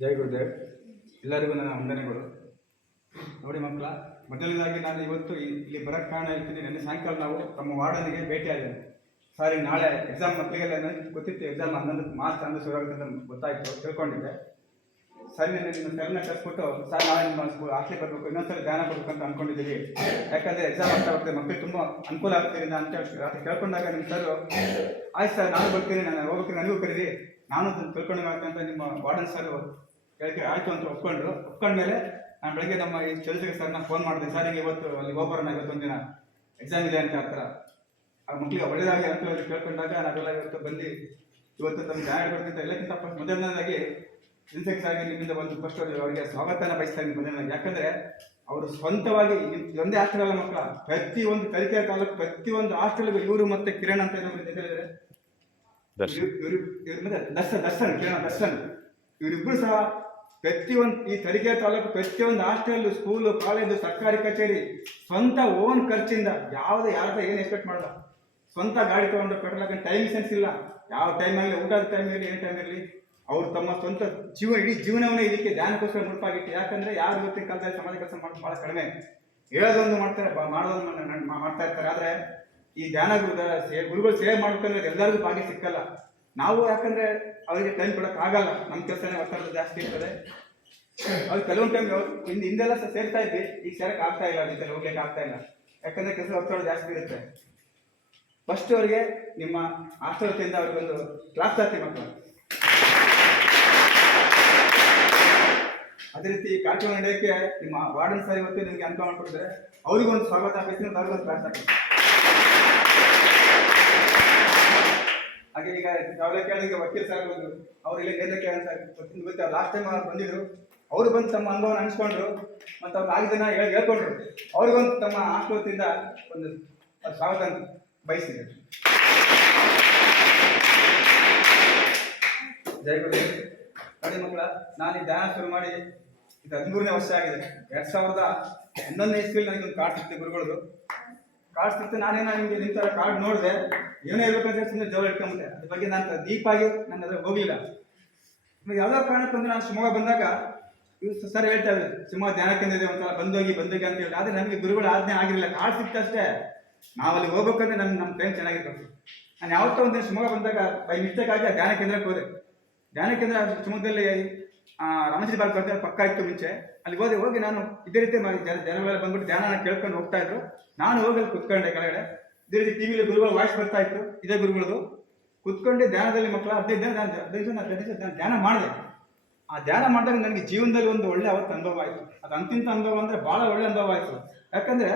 ಜೈ ಗುರುದೇವ್. ಎಲ್ಲರಿಗೂ ನನ್ನ ವಂದನೆಗಳು. ನೋಡಿ ಮಕ್ಕಳ, ಮೊದಲನೇದಾಗಿ ನಾನು ಇವತ್ತು ಇಲ್ಲಿ ಬರೋಕ್ಕೆ ಕಾರಣ ಹೇಳ್ತೀನಿ. ನೆನ್ನೆ ಸಾಯಂಕಾಲ ನಾವು ನಮ್ಮ ವಾರ್ಡನಿಗೆ ಭೇಟಿಯಾದ್ದೇನೆ. ಸರ್ ಈಗ ನಾಳೆ ಎಕ್ಸಾಮ್ ಮಕ್ಕಳಿಗೆಲ್ಲ ಗೊತ್ತಿತ್ತು, ಎಕ್ಸಾಮ್ 11 ಮಾರ್ಚ್ ಅಂದು ಶುರುವಾಗುತ್ತೆ ಅಂತ ಗೊತ್ತಾಯಿತು, ತಿಳ್ಕೊಂಡಿದ್ದೆ. ಸರಿ ನಿಮ್ಮ ಸರ್ನ ಕಳಿಸ್ಬಿಟ್ಟು, ಸರ್ ನಾಳೆ ನಿಮ್ಮ ಹಾಸ್ಟೆಲ್ ಬರಬೇಕು, ಇನ್ನೊಂದ್ಸಲ ಧ್ಯಾನ ಕೊಡಬೇಕು ಅಂತ ಅಂದ್ಕೊಂಡಿದ್ದೀವಿ. ಯಾಕಂದರೆ ಎಕ್ಸಾಮ್ ಆಗ್ತಾ ಹೋಗ್ತದೆ, ಮಕ್ಕಳಿಗೆ ತುಂಬ ಅನುಕೂಲ ಆಗ್ತಿದೆ ಅಂತ ರಾತ್ರಿ ಕೇಳ್ಕೊಂಡಾಗ ನಿಮ್ಮ ಸರ್, ಆಯ್ತು ಸರ್ ನಾನು ಬರ್ತೀನಿ, ನಾನು ಹೋಗ್ಬೇಕು, ನನಗೂ ಕರೀರಿ, ನಾನು ತಿಳ್ಕೊಂಡು ಅಂತ ನಿಮ್ಮ ವಾರ್ಡನ್ ಸರ್ ಕೇಳಿಕೆ ಆಯಿತು ಅಂತ ಒಪ್ಕೊಂಡ್ಮೇಲೆ ನಾನು ಬೆಳಗ್ಗೆ ನಮ್ಮ ಈ ಚಂದ್ರಶೇಖರ್ ಸರ್ನ ಫೋನ್ ಮಾಡಿದೆ. ಸರ್ ಈಗ ಇವತ್ತು ಅಲ್ಲಿ ಹೋಗ್ಬರೋಣ, ಇವತ್ತೊಂದು ದಿನ ಎಕ್ಸಾಮ್ ಇದೆ ಅಂತ ಹತ್ರ ಆ ಮಕ್ಕಳಿಗೆ ಒಳ್ಳೆಯದಾಗಿ ಅನುಕೂಲ ಕೇಳ್ಕೊಂಡಾಗ ನಾವೆಲ್ಲ ಇವತ್ತು ಬಂದು ಇವತ್ತು ತಮ್ಮ ಧ್ಯಾನ ಹೇಳ್ಕೊಡ್ತಿದ್ದ. ಎಲ್ಲಕ್ಕಿಂತ ಮೊದಲನೇದಾಗಿ ಚಂದ್ರಶೇಖರ್ ಸರ್ಗೆ ನಿಮ್ಮಿಂದ ಒಂದು ಫಸ್ಟ್ ಅವರಿಗೆ ಸ್ವಾಗತನ ಬಯಸ್ತಾ ಇದ್ದೀನಿ ಮೊದಲನೇದಾಗಿ. ಯಾಕಂದರೆ ಅವರು ಸ್ವಂತವಾಗಿ ಒಂದೇ ಹಾಸ್ಟೆಲ್ ಅಲ್ಲ ಮಕ್ಕಳ, ಪ್ರತಿಯೊಂದು ಕಲಿಕೆ ತಾಲೂಕು ಪ್ರತಿಯೊಂದು ಹಾಸ್ಟೆಲ್ಗೂ ಇವರು ಮತ್ತೆ ಕಿರಣ್ ಅಂತ ಹೇಳಿದ್ರೆ ದರ್ಶನ್ ಕಿರಣ್ ದರ್ಶನ್ ಇವರಿಬ್ಬರು ಸಹ ಪ್ರತಿಯೊಂದು ಈ ತರೀಕೆರೆ ತಾಲೂಕು ಪ್ರತಿಯೊಂದು ಹಾಸ್ಟೆಲ್, ಸ್ಕೂಲು, ಕಾಲೇಜು, ಸರ್ಕಾರಿ ಕಚೇರಿ ಸ್ವಂತ ಓನ್ ಖರ್ಚಿಂದ ಯಾವುದೇ ಯಾರ ಏನು ಎಕ್ಸ್ಪೆಕ್ಟ್ ಮಾಡಲ್ಲ. ಸ್ವಂತ ಗಾಡಿ ತೊಗೊಂಡು ಪೆಟ್ರೋಲ್ ಟೈಮ್ ಸೆನ್ಸ್ ಇಲ್ಲ, ಯಾವ ಟೈಮ್ ಆಗಲಿ, ಊಟದ ಟೈಮ್ ಇರಲಿ, ಏನು ಟೈಮ್ ಇರಲಿ, ಅವರು ತಮ್ಮ ಸ್ವಂತ ಇಡೀ ಜೀವನವನ್ನೇ ಇದಕ್ಕೆ ಧ್ಯಾನಕ್ಕೋಸ್ಕರ ಮುಡುಪಾಗಿಟ್ಟು. ಯಾಕಂದರೆ ಯಾರು ಇವತ್ತಿನ ಕಾಲದಲ್ಲಿ ಸಮಾಜ ಕೆಲಸ ಮಾಡೋದು ಭಾಳ ಕಡಿಮೆ, ಹೇಳೋದೊಂದು ಮಾಡ್ತಾರೆ, ಮಾಡೋದೊಂದು ಮಾಡ್ತಾ ಇರ್ತಾರೆ. ಆದರೆ ಈ ಧ್ಯಾನ ಗುರುಗಳು ಸೇವೆ ಮಾಡ್ಬೇಕಂದ್ರೆ ಎಲ್ಲರಿಗೂ ಭಾಗ್ಯ ಸಿಕ್ಕಲ್ಲ. ನಾವು ಯಾಕಂದರೆ ಅವರಿಗೆ ಟೈಮ್ ಕೊಡೋಕ್ಕಾಗಲ್ಲ, ನಮ್ಮ ಕೆಲಸನೇ ಒತ್ತಡ ಜಾಸ್ತಿ ಇರ್ತದೆ. ಅವ್ರು ಕೆಲವೊಂದು ಟೈಮ್ ಹಿಂದೆಲ್ಲ ಸೇರ್ತಾ ಇದ್ವಿ, ಈಗ ಸೇರಕ್ಕೆ ಆಗ್ತಾ ಇಲ್ಲ, ಜೊತೆ ಹೋಗ್ಲಿಕ್ಕೆ ಆಗ್ತಾ ಇಲ್ಲ, ಯಾಕಂದರೆ ಕೆಲಸ ಒತ್ತಡ ಜಾಸ್ತಿ ಇರುತ್ತೆ. ಫಸ್ಟ್ ಅವರಿಗೆ ನಿಮ್ಮ ಹಾಸ್ಟೆಲ್ ವತಿಯಿಂದ ಅವ್ರಿಗೊಂದು ಕ್ಲಾಸ್ ಹಾಕಿ ಮಕ್ಕಳು. ಅದೇ ರೀತಿ ಕಾರ್ಯಕ್ರಮ ನಡೆಯೋಕ್ಕೆ ನಿಮ್ಮ ವಾರ್ಡನ್ ಸರ್ ಇವತ್ತು ನಿಮಗೆ ಅನುಕೂಲ ಮಾಡಿಕೊಟ್ಟಿದ್ದಾರೆ, ಅವ್ರಿಗೊಂದು ಸ್ವಾಗತ ಹಾಕಿ, ಅವ್ರಿಗೊಂದು ಕ್ಲಾಸ್ ಹಾಕಿ. ಹಾಗೆ ಈಗ ಯಾವಾಗಲೇ ಕೇಳಿದ್ರೆ ವಕೀಲ್ ಸರ್ ಬಂದು ಅವ್ರು ಇಲ್ಲಿ ನೇರಕ್ಕೆ ಅಂತ ಗೊತ್ತಾ, ಲಾಸ್ಟ್ ಟೈಮ್ ಅವ್ರು ಬಂದಿದ್ರು, ಅವರು ಬಂದು ತಮ್ಮ ಅನುಭವ ಅನಿಸ್ಕೊಂಡ್ರು, ಮತ್ತು ಅವ್ರು ಆಗಿದ್ದನ್ನ ಹೇಳ್ಕೊಂಡ್ರು. ಅವ್ರಿಗೊಂದು ತಮ್ಮ ಆಶ್ರಯದಿಂದ ಒಂದು ಸ್ವಾಗತ ಬಯಸಿದೆ. ಜೈ ಗುರುದೇವ್. ನೋಡಿ ಮಕ್ಕಳ, ನಾನು ಈ ಧ್ಯಾನ ಶುರು ಮಾಡಿ ಇದು 13ನೇ ವರ್ಷ ಆಗಿದೆ. 2011ನೇ ಇಸ್ವಿಯಲ್ಲಿ ನನಗೊಂದು ಕಾರ್ಡ್ ಸಿಕ್ತು, ಗುರುಗಳದು ಕಾರ್ಡ್ ಸಿಕ್ತು. ನಾನೇನೋ ನಿಮಗೆ ನಿಮ್ಮ ಥರ ಕಾರ್ಡ್ ನೋಡಿದೆ, ಏನೇ ಇರ್ಬೇಕಂತ ಸುಮ್ಮನೆ ಜೋರು ಇಟ್ಕೊಂಬಿಟ್ಟೆ. ಅದ್ರ ಬಗ್ಗೆ ನಾನು ಡೀಪಾಗಿ ನಾನು ಅದ್ರ ಹೋಗಲಿಲ್ಲ. ಯಾವುದೋ ಕಾರಣಕ್ಕೆ ಬಂದು ನಾನು ಶಿವಮೊಗ್ಗ ಬಂದಾಗ ಇವ್ರು ಸರ್ ಹೇಳ್ತಾ ಇದ್ರು, ಶಿವಮೊಗ್ಗ ಧ್ಯಾನ ಕೇಂದ್ರ ಇದೆ, ಒಂದ್ಸಲ ಬಂದೋಗಿ ಅಂತ ಹೇಳಿ. ಆದರೆ ನಮಗೆ ಗುರುಗಳು ಆಜ್ಞೆ ಆಗಿರಲಿಲ್ಲ, ಕಾರ್ಡ್ ಸಿಕ್ತಷ್ಟೇ. ನಾವು ಅಲ್ಲಿ ಹೋಗ್ಬೇಕಂದ್ರೆ ನಮ್ಮ ಟೈಮ್ ಚೆನ್ನಾಗಿರ್ಬೇಕು. ನಾನು ಯಾವತ್ತೋ ಒಂದು ಶಿವಮೊಗ್ಗ ಬಂದಾಗ ಬೈ ಮಿಸ್ಟೇಕ್ ಆಗಿ ಧ್ಯಾನ ಕೇಂದ್ರಕ್ಕೆ ಹೋದೆ. ಧ್ಯಾನ ಕೇಂದ್ರ ಶಿವಮೊಗ್ಗದಲ್ಲಿ ರಾಮಚಂದ್ರ ಬಾಗ್ ಬರ್ತಾರೆ ಪಕ್ಕ ಇತ್ತು ಮುಂಚೆ. ಅಲ್ಲಿ ಹೋಗಿ ನಾನು ಇದೇ ರೀತಿ ಜನಗಳೆಲ್ಲ ಬಂದ್ಬಿಟ್ಟು ಧ್ಯಾನ ಕೇಳ್ಕೊಂಡು ಹೋಗ್ತಾ ಇದ್ರು. ನಾನು ಹೋಗಿ ಕುತ್ಕೊಂಡೆ ಕೆಳಗಡೆ. ಇದೇ ರೀತಿ ಟಿವಿಲಿ ಗುರುಗಳ ವಾಯ್ಸ್ ಬರ್ತಾ ಇತ್ತು, ಇದೇ ಗುರುಗಳದು. ಕುತ್ಕೊಂಡೆ ಧ್ಯಾನದಲ್ಲಿ ಮಕ್ಕಳ 15 ದಿನ ಧ್ಯಾನ ಮಾಡಿದೆ. ಆ ಧ್ಯಾನ ಮಾಡಿದಾಗ ನನಗೆ ಜೀವನದಲ್ಲಿ ಒಂದು ಒಳ್ಳೆ ಅವತ್ತು ಅನುಭವ ಆಯಿತು. ಅದು ಅಂತಿಂತ ಅನುಭವ ಅಂದರೆ ಭಾಳ ಒಳ್ಳೆ ಅನುಭವ ಆಯಿತು. ಯಾಕಂದರೆ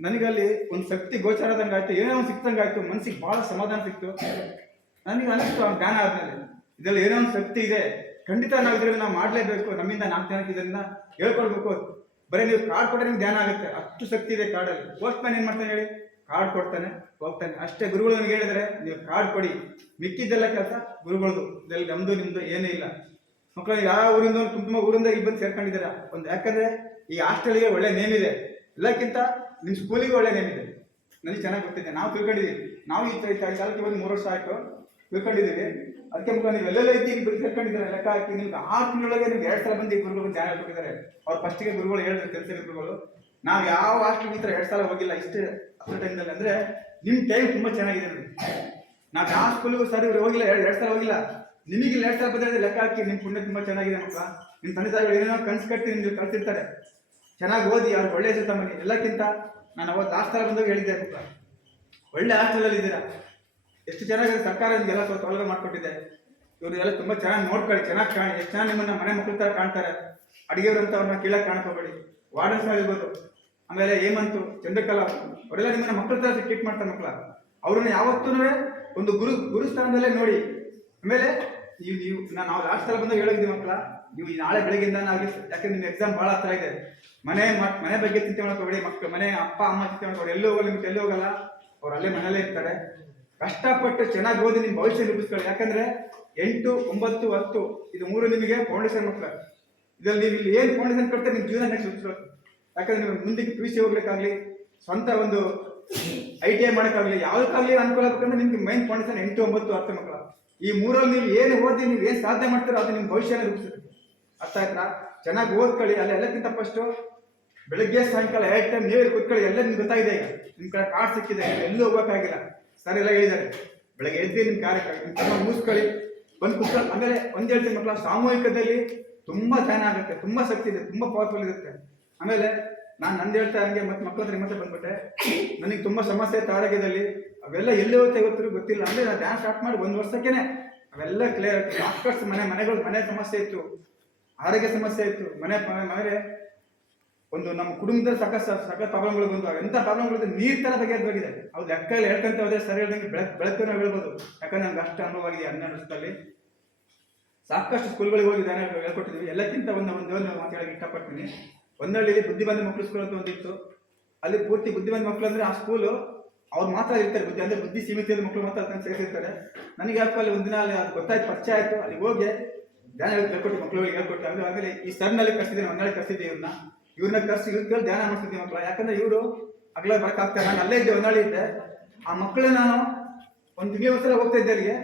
ನನಗಲ್ಲಿ ಒಂದು ಶಕ್ತಿ ಗೋಚಾರದಂಗೆ ಆಯಿತು, ಏನೋ ಒಂದು ಸಿಕ್ತಂಗೆ ಆಯಿತು, ಮನಸ್ಸಿಗೆ ಭಾಳ ಸಮಾಧಾನ ಸಿಕ್ತು. ನನಗೆ ಅನಿಸ್ತು ಆ ಧ್ಯಾನ ಆದಮೇಲೆ ಇದರಲ್ಲಿ ಏನೋ ಒಂದು ಶಕ್ತಿ ಇದೆ, ಖಂಡಿತ ನಾವು ಇದರಲ್ಲಿ ನಾವು ಮಾಡಲೇಬೇಕು, ನಮ್ಮಿಂದ 4 ಜನಕ್ಕೆ ಇದರಿಂದ ಹೇಳ್ಕೊಡ್ಬೇಕು. ಬರೀ ನೀವು ಕಾರ್ಡ್ ಕೊಟ್ಟರೆ ನಿಮ್ಗೆ ಧ್ಯಾನ ಆಗುತ್ತೆ, ಅಷ್ಟು ಶಕ್ತಿ ಇದೆ ಕಾರ್ಡಲ್ಲಿ. ಪೋಸ್ಟ್ ಮ್ಯಾನ್ ಏನು ಮಾಡ್ತಾನೆ ಹೇಳಿ, ಕಾರ್ಡ್ ಕೊಡ್ತಾನೆ ಹೋಗ್ತಾನೆ ಅಷ್ಟೇ. ಗುರುಗಳು ನನಗೆ ಹೇಳಿದರೆ ನೀವು ಕಾರ್ಡ್ ಕೊಡಿ, ಮಿಕ್ಕಿದ್ದೆಲ್ಲ ಕೆಲಸ ಗುರುಗಳದು, ಇದರಲ್ಲಿ ನಮ್ಮದು ನಿಮ್ಮದು ಏನೂ ಇಲ್ಲ. ಮಕ್ಕಳು ಯಾವ ಊರಿಂದ ತುಂಬ ಊರಿಂದ ಇಲ್ಲಿ ಬಂದು ಸೇರ್ಕೊಂಡಿದ್ದಾರೆ ಒಂದು. ಯಾಕಂದರೆ ಈ ಹಾಸ್ಟೆಲ್ಗೆ ಒಳ್ಳೆ ನೇಮ್ ಇದೆ, ಎಲ್ಲಕ್ಕಿಂತ ನಿಮ್ಮ ಸ್ಕೂಲಿಗೆ ಒಳ್ಳೆ ನೇಮ್ ಇದೆ, ನನಗೆ ಚೆನ್ನಾಗಿ ಗೊತ್ತಿದೆ. ನಾವು ತಿಳ್ಕೊಂಡಿದ್ದೀವಿ, ನಾವು ಈ ತಾಲೂಕಿಗೆ ಬಂದು 3 ವರ್ಷ ಆಯಿತು ತಿಳ್ಕೊಂಡಿದ್ದೀವಿ. ಅದಕ್ಕೆ ಮಕ್ಕಳು ನೀವು ಎಲ್ಲೆಲ್ಲ ಐತಿ ಈಗ ಸೇರ್ಕೊಂಡಿದ್ದಾರೆ, ಲೆಕ್ಕ ಹಾಕಿ ನಿಮ್ಗೆ 6 ತಿಂಗಳೊಳಗೆ ನಿಮ್ಗೆ 2 ಸಲ ಬಂದು ಈ ಗುರುಗಳು ಧ್ಯಾನ ಕೊಟ್ಟಿದ್ದಾರೆ. ಅವ್ರು ಫಸ್ಟಿಗೆ ಗುರುಗಳು ಹೇಳಿದ್ರು, ಕೆಲಸ ಗುರುಗಳು, ನಾವು ಯಾವ ಹಾಸ್ಟೆಲ್ ಈ ಥರ 2 ಸಲ ಹೋಗಿಲ್ಲ ಇಷ್ಟೇ ಅಷ್ಟು ಟೈಮ್ದಲ್ಲಿ. ಅಂದರೆ ನಿಮ್ಮ ಟೈಮ್ ತುಂಬ ಚೆನ್ನಾಗಿದೆ ನೋಡಿ. ನಾವು ಯಾವ ಸ್ಕೂಲಿಗೂ ಸರ್ ಇವ್ರು ಹೋಗಿಲ್ಲ, 2 ಸಲ ಹೋಗಿಲ್ಲ, ನಿಮಗೆ 2 ಸಲ ಬಂದರೆ ಲೆಕ್ಕ ಹಾಕಿ ನಿಮ್ಮ ಪುಣ್ಯ ತುಂಬ ಚೆನ್ನಾಗಿದೆ ಮಕ್ಕಳ. ನಿಮ್ಮ ತಂದೆ ತಾಯಿಗಳು ಏನೇನೋ ಕನಸು ಕಟ್ಟಿ ನಿಮ್ಗೆ ಕಳ್ಸಿರ್ತಾರೆ, ಚೆನ್ನಾಗಿ ಓದಿ ಅವ್ರಿಗೆ ಒಳ್ಳೆ ಹೆಸರು ತಮ್ಮನಿ. ಎಲ್ಲಕ್ಕಿಂತ ನಾನು ಅವತ್ತು ಲಾಸ್ಟ್ ಸಲ ಬಂದಾಗ ಹೇಳಿದ್ದೆ, ಮಕ್ಕಳ ಒಳ್ಳೆ ಹಾಸ್ಟೆಲಲ್ಲಿ ಇದ್ದೀರಾ, ಎಷ್ಟು ಚೆನ್ನಾಗಿದೆ, ಸರ್ಕಾರ ನಿಮಗೆಲ್ಲ ಸೌಲಭ್ಯ ಮಾಡಿಕೊಟ್ಟಿದೆ, ಇವರು ಎಲ್ಲ ತುಂಬ ಚೆನ್ನಾಗಿ ನೋಡ್ಕೊಳ್ಳಿ, ಚೆನ್ನಾಗಿ ಕಾಣಿ, ಎಷ್ಟು ಚೆನ್ನಾಗಿ ನಿಮ್ಮನ್ನು ಮನೆ ಮಕ್ಕಳ ಥರ ಕಾಣ್ತಾರೆ. ಅಡುಗೆಯವರು ಅಂತ ಅವ್ರನ್ನ ಕೀಳಕ್ಕೆ ಕಾಣ್ಕೋಬೇಡಿ. ವಾರ್ಡನ್ ಸರ್ ಇರ್ಬೋದು, ಆಮೇಲೆ ಹೇಮಂತು, ಚಂದ್ರಕಲಾ, ಅವರೆಲ್ಲ ನಿಮ್ಮನ್ನ ಮಕ್ಕಳ ಥರ ಟ್ರೀಟ್ ಮಾಡ್ತಾರೆ. ಮಕ್ಕಳ ಅವ್ರನ್ನ ಯಾವತ್ತೂ ಒಂದು ಗುರುಸ್ಥಾನದಲ್ಲೇ ನೋಡಿ. ಆಮೇಲೆ ನೀವು ನಾವು ಲಾಸ್ಟ್ ಸಲ ಬಂದಾಗ ಹೇಳಿದ್ವಿ ಮಕ್ಕಳ, ನೀವು ನಾಳೆ ಬೆಳಗ್ಗೆಯಿಂದ ಆಗಲಿ, ಯಾಕಂದ್ರೆ ನಿಮ್ಮ ಎಕ್ಸಾಮ್ ಭಾಳ ಹತ್ರ ಇದೆ. ಮನೆ ಬಗ್ಗೆ ಚಿಂತೆ ಮಾಡ್ಕೋಬೇಡಿ ಮಕ್ಕಳು, ಮನೆ ಅಪ್ಪ ಅಮ್ಮ ಚಿಂತೆ ಮಾಡ್ಕೋಬೇಡಿ. ಎಲ್ಲೂ ಹೋಗಲ್ಲ, ನಿಮ್ಗೆ ಎಲ್ಲೂ ಹೋಗಲ್ಲ, ಅವ್ರು ಅಲ್ಲೇ ಮನೇಲೇ ಇರ್ತಾರೆ. ಕಷ್ಟಪಟ್ಟು ಚೆನ್ನಾಗಿ ಓದಿ ನಿಮ್ಮ ಭವಿಷ್ಯ ರೂಪಿಸ್ಕೊಳ್ಳಿ. ಯಾಕಂದರೆ 8, 9, 10 ಇದು 3 ನಿಮಗೆ ಫೌಂಡೇಶನ್ ಮಕ್ಕಳ. ಇದರಲ್ಲಿ ನೀವು ಇಲ್ಲಿ ಏನು ಫೌಂಡೇಶನ್ ಕಟ್ತಾರೆ ನಿಮ್ಮ ಜೀವನ ನೆಕ್ಸ್ಟ್ ರೂಪಿಸ್ಬೇಕು. ಯಾಕಂದರೆ ನೀವು ಮುಂದಕ್ಕೆ PUC ಹೋಗ್ಲಿಕ್ಕಾಗಲಿ, ಸ್ವಂತ ಒಂದು ITI ಮಾಡೋಕ್ಕಾಗಲಿ, ಯಾವುದಕ್ಕಾಗಲಿ ಅನುಕೂಲ ಆಗಬೇಕಂದ್ರೆ ನಿಮ್ಗೆ ಮೈನ್ ಫೌಂಡೇಶನ್ 8, 9, 10 ಮಕ್ಕಳ. ಈ 3ರಲ್ಲಿ ನೀವು ಏನು ಓದಿ ನೀವು ಏನು ಸಾಧನೆ ಮಾಡ್ತೀರೋ ಅದು ನಿಮ್ಮ ಭವಿಷ್ಯನ ರೂಪಿಸುತ್ತೆ. ಅರ್ಥ ಆಯ್ತಾ? ಚೆನ್ನಾಗಿ ಓದ್ಕೊಳ್ಳಿ. ಅಲ್ಲಿ ಎಲ್ಲಕ್ಕಿಂತ ಫಸ್ಟು ಬೆಳಗ್ಗೆ ಸಾಯಂಕಾಲ 2 ಟೈಮ್ ನೀವೇ ಕೂತ್ಕೊಳ್ಳಿ. ಎಲ್ಲ ನಿಮ್ಗೆ ಗೊತ್ತಾಗಿದೆ. ಈಗ ನಿಮ್ಮ ಕಡೆ ಕಾರ್ಡ್ ಸಿಕ್ಕಿದೆ, ಎಲ್ಲೂ ಹೋಗೋಕ್ಕಾಗಿಲ್ಲ. ಸರ್ ಎಲ್ಲ ಹೇಳಿದ್ದಾರೆ, ಬೆಳಗ್ಗೆ ಎದ್ದು ನಿಮ್ಮ ಕಾರ್ಯಕ್ರಮ ನಿಮ್ಮ ಕ್ರಮ ಮುಗಿಸ್ಕೊಳ್ಳಿ, ಬಂದು ಕೂತ್ಕೊಳ್ಳಿ. ಆಮೇಲೆ ಒಂದು ಹೇಳ್ತೀನಿ ಮಕ್ಕಳ, ಸಾಮೂಹಿಕದಲ್ಲಿ ತುಂಬ ಧ್ಯಾನ ಆಗುತ್ತೆ, ತುಂಬ ಶಕ್ತಿ ಇದೆ, ತುಂಬ ಪವರ್ಫುಲ್ ಇರುತ್ತೆ. ಆಮೇಲೆ ನಾನು ನಂದು ಹೇಳ್ತಾ ಹಂಗೆ ಮತ್ತೆ ಮಕ್ಕಳ ಹತ್ರ ಮತ್ತೆ ಬಂದ್ಬಿಟ್ಟೆ, ನನಗೆ ತುಂಬ ಸಮಸ್ಯೆ ಇತ್ತು ಆರೋಗ್ಯದಲ್ಲಿ. ಅವೆಲ್ಲ ಎಲ್ಲಿ ಹೋಗುತ್ತೆ ಇವತ್ತು ಗೊತ್ತಿಲ್ಲ. ಅಂದರೆ ನಾನು ಡ್ಯಾನ್ಸ್ ಸ್ಟಾರ್ಟ್ ಮಾಡಿ 1 ವರ್ಷಕ್ಕೇನೆ ಅವೆಲ್ಲ ಕ್ಲಿಯರ್ ಆಯ್ತು. ಡಾಕ್ಟರ್ಸ್ ಮನೆ ಸಮಸ್ಯೆ ಇತ್ತು, ಆರೋಗ್ಯ ಸಮಸ್ಯೆ ಇತ್ತು, ಮನೆ ಒಂದು ನಮ್ಮ ಕುಟುಂಬದಲ್ಲಿ ಸಖತ್ ಪ್ರಾಬ್ಲಮ್ಗಳು ಬಂದು ಎಂಥ ಪ್ರಾಬ್ಲಮ್ಗಳು ನೀರು ಥರ ಬಗೆಹರಿದೋಗಿದೆ. ಅವ್ರು ಲೆಕ್ಕಲ್ಲಿ ಹೇಳ್ಕೊಂತ ಹೋದ್ರೆ ಸರಿ ಹೇಳ್ದಂಗೆ ಬೆಳಕು ನಾವು ಹೇಳ್ಬೋದು. ಯಾಕಂದ್ರೆ ನಮ್ಗೆ ಅಷ್ಟು ಅನುಭವ ಆಗಿದೆ. 12 ವರ್ಷದಲ್ಲಿ ಸಾಕಷ್ಟು ಸ್ಕೂಲ್ಗಳಿಗೆ ಹೋಗಿ ಧ್ಯಾನ ಹೇಳ್ಕೊಟ್ಟಿದ್ವಿ. ಎಲ್ಲಕ್ಕಿಂತ ಒಂದು ಮಾತು ಹೇಳಕ್ಕೆ ಇಷ್ಟಪಡ್ತೀನಿ. ಒಂದಳ್ಳಿಯಲ್ಲಿ ಬುದ್ಧಿವಂತ ಮಕ್ಕಳು ಸ್ಕೂಲ್ ಅಂತ ಒಂದಿತ್ತು. ಅಲ್ಲಿ ಪೂರ್ತಿ ಬುದ್ಧಿವಂತ ಮಕ್ಕಳು ಅಂದರೆ ಆ ಸ್ಕೂಲು ಅವ್ರು ಮಾತ್ರ ಇರ್ತಾರೆ. ಬುದ್ಧಿ ಸೀಮಿತ ಮಕ್ಕಳು ಮಾತ್ರ ಅದನ್ನು ಸೇರಿಸಿರ್ತಾರೆ. ನನಗೆ ಯಾಕೆ ಅಲ್ಲಿ ಒಂದಿನ ಅಲ್ಲಿ ಅದು ಗೊತ್ತಾಯ್ತು, ಪರಿಚಯ ಆಯಿತು. ಅಲ್ಲಿ ಹೋಗಿ ಧ್ಯಾನ ಹೇಳ್ಕೊಟ್ಟು ಮಕ್ಕಳಿಗೆ ಹೇಳ್ಕೊಟ್ಟು ಆಮೇಲೆ ಈ ಸರ್ನಲ್ಲಿ ಕರ್ಸಿದ್ದೀನಿ, ಒಂದಳೆ ಕರ್ಸಿದ್ದೀವಿ. ಇವ್ರನ್ನ ಕರ್ಸಿ ಇವ್ರ ಧ್ಯಾನ ಮಾಡ್ತಿದ್ದೀವಿ ಮಕ್ಕಳು. ಯಾಕಂದ್ರೆ ಇವರು ಅಗಲ ಬರೋಕ್ಕಾಗ್ತಾರೆ. ನಾನು ಅಲ್ಲೇ ಇದ್ದೆ, ಹೊನ್ನಾಳಿ ಇದ್ದೆ. ಆ ಮಕ್ಕಳು ನಾನು 1 ತಿಂಗಳ ಒಂದ್ಸಲ ಹೋಗ್ತಾ ಇದ್ದೆ ಅಲ್ಲಿಗೆ.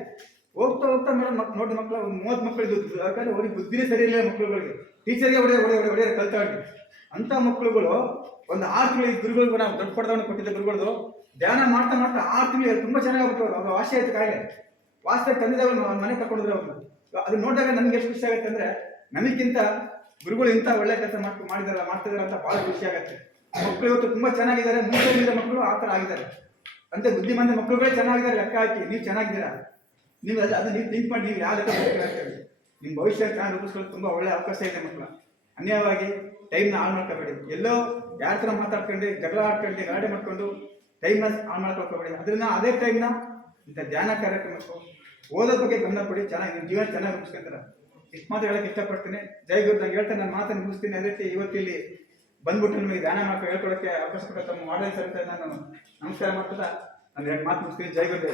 ಹೋಗ್ತಾ ಮೇಡಮ್ ನೋಡಿ ಮಕ್ಕಳು ಒಂದು 30 ಮಕ್ಕಳು ಇದ್ದು. ಯಾಕಂದ್ರೆ ಅವ್ರಿಗೆ ಬುದ್ಧಿನೇ ಸರಿ ಇಲ್ಲ ಮಕ್ಕಳುಗಳಿಗೆ. ಟೀಚರ್ಗೆ ಹೊಡೆಯ ಕಲ್ತಾಡಿ ಅಂಥ ಮಕ್ಕಳುಗಳು ಒಂದು 6 ತಿಂಗಳು ಗುರುಗಳಿಗೂ ನಾವು ದೊಡ್ಡ ಪಡೆದವನ್ನ ಕೊಟ್ಟಿದ್ದೆ. ಗುರುಗಳದು ಧ್ಯಾನ ಮಾಡ್ತಾ 6 ತಿಂಗಳು ತುಂಬ ಚೆನ್ನಾಗಿ ಆಗ್ಬಿಟ್ಟು ಅವ್ರು ವಾಸಿ ಆಯ್ತು. ಕಾಯಿಲೆ ವಾಸ್ತವ ತಂದಿದ್ದವ್ರು ಮನೆ ಕರ್ಕೊಂಡಿದ್ರು ಅವ್ರನ್ನ. ಅದನ್ನ ನೋಡಿದಾಗ ನಮ್ಗೆ ಎಷ್ಟು ಖುಷಿ ಆಗುತ್ತೆ ಅಂದರೆ, ನಮಗಿಂತ ಗುರುಗಳು ಇಂಥ ಒಳ್ಳೆ ಕೆಲಸ ಮಾಡ್ತಿದಾರೆ ಅಂತ ಭಾಳ ಖುಷಿ ಆಗುತ್ತೆ. ಮಕ್ಕಳು ಇವತ್ತು ತುಂಬ ಚೆನ್ನಾಗಿದ್ದಾರೆ. ಮುಂಚೆ ಮಕ್ಕಳು ಆ ಥರ ಆಗಿದ್ದಾರೆ. ಅಂತ ಬುದ್ಧಿಮಂತ ಮಕ್ಕಳುಗಳೇ ಚೆನ್ನಾಗಿದ್ದಾರೆ. ಲೆಕ್ಕ ಹಾಕಿ ನೀವು ಚೆನ್ನಾಗಿದ್ದೀರಾ. ನೀವು ಅದು ನೀವು ಥಿಂಕ್ ಮಾಡಿ ನೀವು ಯಾವ ಲೆಕ್ಕ ಹೋಗ್ತೀರಾ. ನಿಮ್ಮ ಭವಿಷ್ಯ ಚೆನ್ನಾಗಿ ರೂಪಿಸ್ಕೊಳ್ಳೋದು ತುಂಬ ಒಳ್ಳೆ ಅವಕಾಶ ಇದೆ. ಮಕ್ಕಳು ಅನ್ಯವಾಗಿ ಟೈಮ್ನ ಹಾಳು ಮಾಡ್ಕೋಬೇಡಿ. ಎಲ್ಲೋ ಯಾರ ಥರ ಮಾತಾಡ್ಕೊಂಡು ಜಗಳ ಆಡ್ಕೊಂಡು ಗಲಾಟೆ ಮಾಡ್ಕೊಂಡು ಟೈಮ್ನ ಹಾಳು ಮಾಡ್ಕೊಳ್ಕೋಬೇಡಿ. ಅದರಿಂದ ಅದೇ ಟೈಮ್ನ ಇಂಥ ಧ್ಯಾನ ಕಾರ್ಯಕ್ರಮಕ್ಕೂ ಓದೋದ್ರ ಬಗ್ಗೆ ಗಮನ ಕೊಡಿ. ಚೆನ್ನಾಗಿ ನಿಮ್ಮ ಜೀವನ ಚೆನ್ನಾಗಿ ರೂಪಿಸ್ಕೊಂತಾರೆ. ಇಷ್ಟು ಮಾತು ಹೇಳಕ್ಕೆ ಇಷ್ಟಪಡ್ತೀನಿ. ಜೈ ಗುರು. ನಾನು ಹೇಳ್ತಾ ನನ್ನ ಮಾತನ್ನು ಮುಗಿಸ್ತೀನಿ. ಅದೇ ರೀತಿ ಇವತ್ತಿಲ್ಲಿ ಬಂದ್ಬಿಟ್ಟು ನಿಮಗೆ ಧ್ಯಾನ ಮಾಡ್ಕೊಂಡು ಹೇಳ್ಕೊಡೋಕ್ಕೆ ಅವಕಾಶ ಕೊಟ್ಟ ತಮ್ಮ ಆಡಳಿತ ನಾನು ನಮಸ್ಕಾರ ಮಾಡ್ತಾ ನಾನು 2 ಮಾತು ಮುಗಿಸ್ತೀನಿ. ಜೈ ಗುರು.